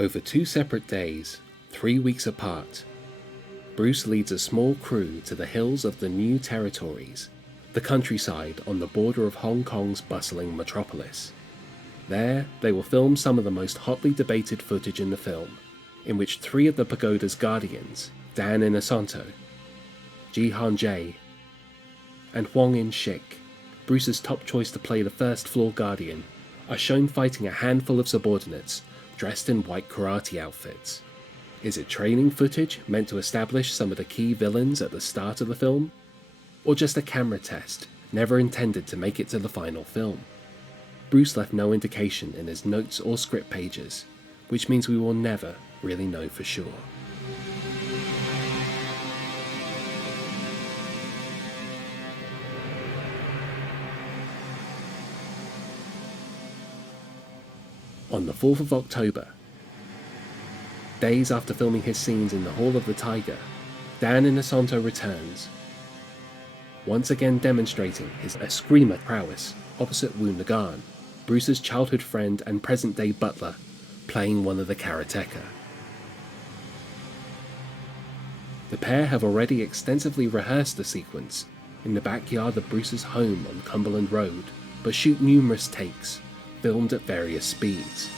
Over 2 separate days, 3 weeks apart, Bruce leads a small crew to the hills of the New Territories, the countryside on the border of Hong Kong's bustling metropolis. There, they will film some of the most hotly debated footage in the film, in which 3 of the pagoda's guardians, Dan Inosanto, Ji Han Jae, and Hwang In Shik, Bruce's top choice to play the first floor guardian, are shown fighting a handful of subordinates dressed in white karate outfits. Is it training footage meant to establish some of the key villains at the start of the film? Or just a camera test, never intended to make it to the final film? Bruce left no indication in his notes or script pages, which means we will never really know for sure. On the 4th of October, days after filming his scenes in the Hall of the Tiger, Dan Inosanto returns, once again demonstrating his eskrima prowess opposite Wu Nagan, Bruce's childhood friend and present-day butler, playing one of the karateka. The pair have already extensively rehearsed the sequence in the backyard of Bruce's home on Cumberland Road, but shoot numerous takes, filmed at various speeds.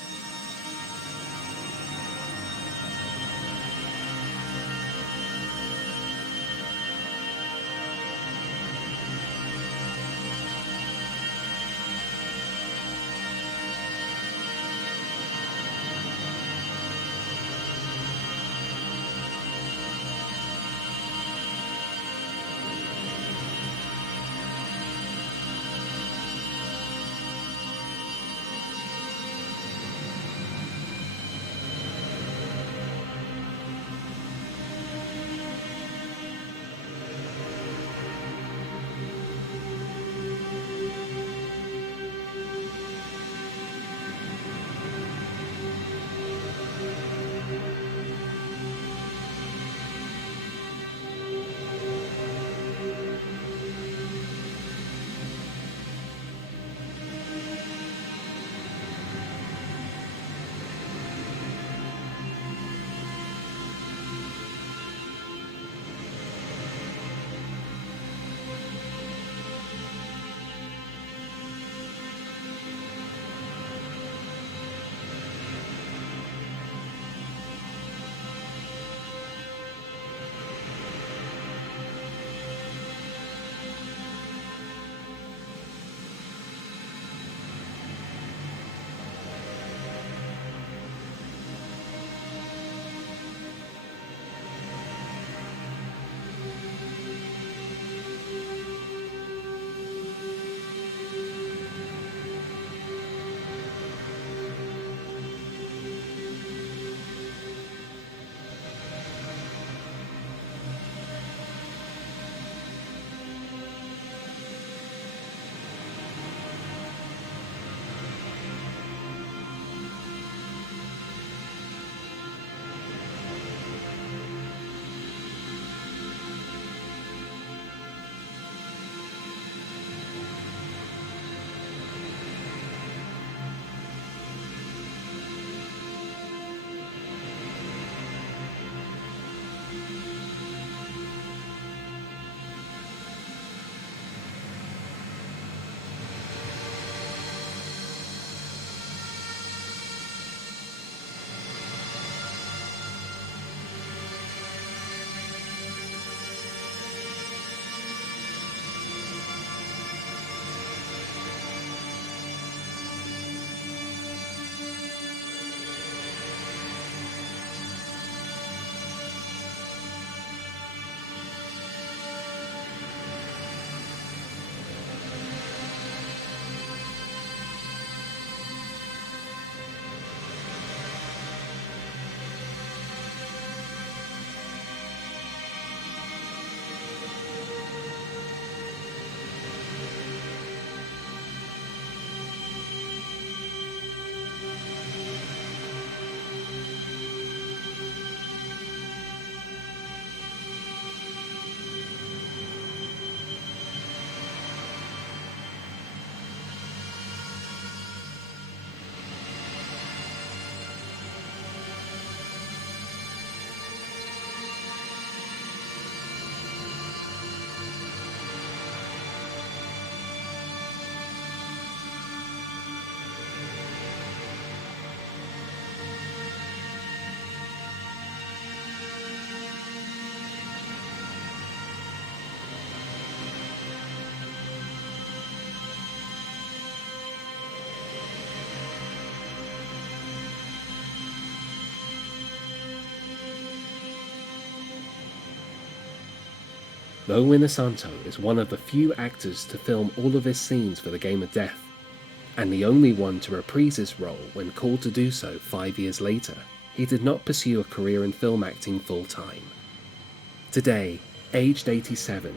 Though Inosanto is one of the few actors to film all of his scenes for the Game of Death, and the only one to reprise his role when called to do so 5 years later, he did not pursue a career in film acting full-time. Today, aged 87,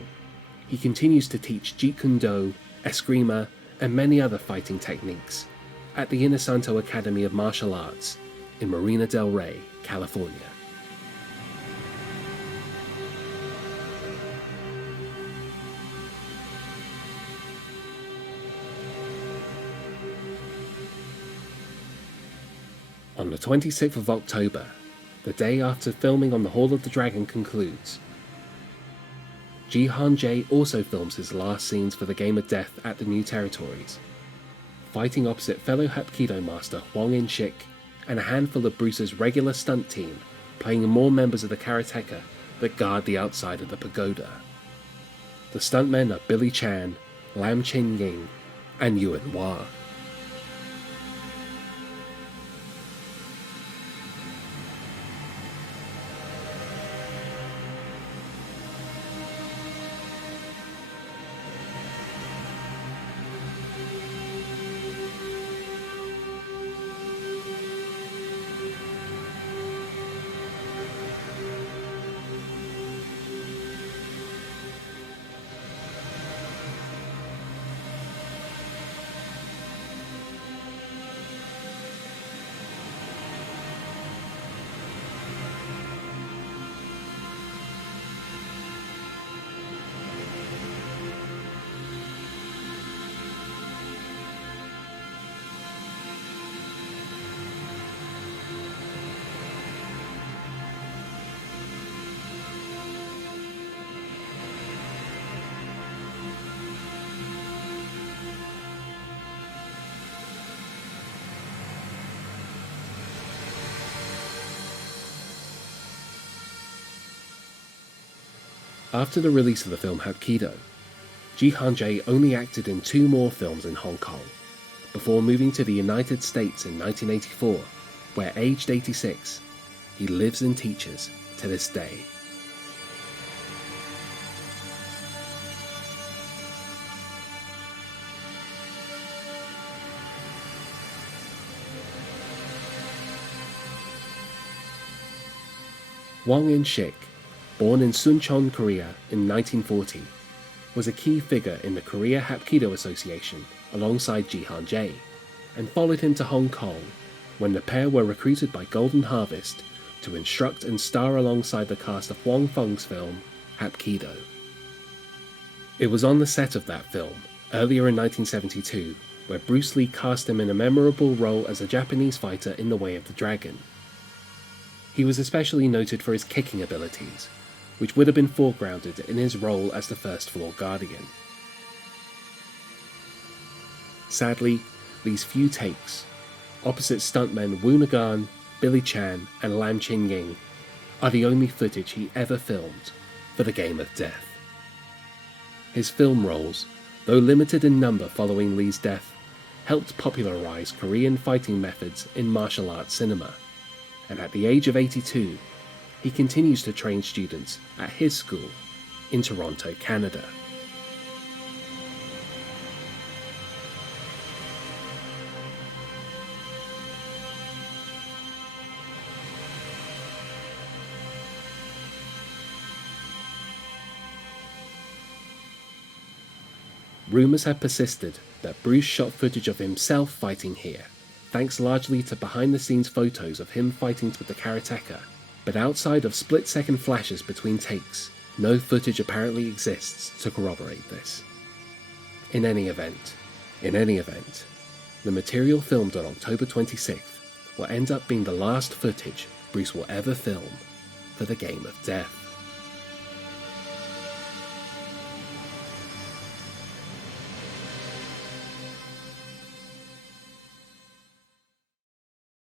he continues to teach Jeet Kune Do, Eskrima, and many other fighting techniques at the Inosanto Academy of Martial Arts in Marina del Rey, California. On the 26th of October, the day after filming on the Hall of the Dragon concludes, Jihan Jae also films his last scenes for the Game of Death at the New Territories, fighting opposite fellow Hapkido master Hwang In-shik and a handful of Bruce's regular stunt team, playing more members of the karateka that guard the outside of the pagoda. The stuntmen are Billy Chan, Lam Chin Ying, and Yuen Hua. After the release of the film Hapkido, Jihan Jae only acted in 2 more films in Hong Kong, before moving to the United States in 1984, where aged 86, he lives and teaches to this day. Hwang In-shik, born in Suncheon, Korea in 1940, was a key figure in the Korea Hapkido Association alongside Jihan Jae, and followed him to Hong Kong when the pair were recruited by Golden Harvest to instruct and star alongside the cast of Huang Feng's film Hapkido. It was on the set of that film, earlier in 1972, where Bruce Lee cast him in a memorable role as a Japanese fighter in The Way of the Dragon. He was especially noted for his kicking abilities, which would have been foregrounded in his role as the First Floor Guardian. Sadly, these few takes, opposite stuntmen Wu Nagan, Billy Chan and Lam Chin Ying, are the only footage he ever filmed for the Game of Death. His film roles, though limited in number following Lee's death, helped popularize Korean fighting methods in martial arts cinema, and at the age of 82, he continues to train students at his school in Toronto, Canada. Rumours have persisted that Bruce shot footage of himself fighting here, thanks largely to behind-the-scenes photos of him fighting with the karateka, but outside of split-second flashes between takes, no footage apparently exists to corroborate this. In any event, the material filmed on October 26th will end up being the last footage Bruce will ever film for the Game of Death.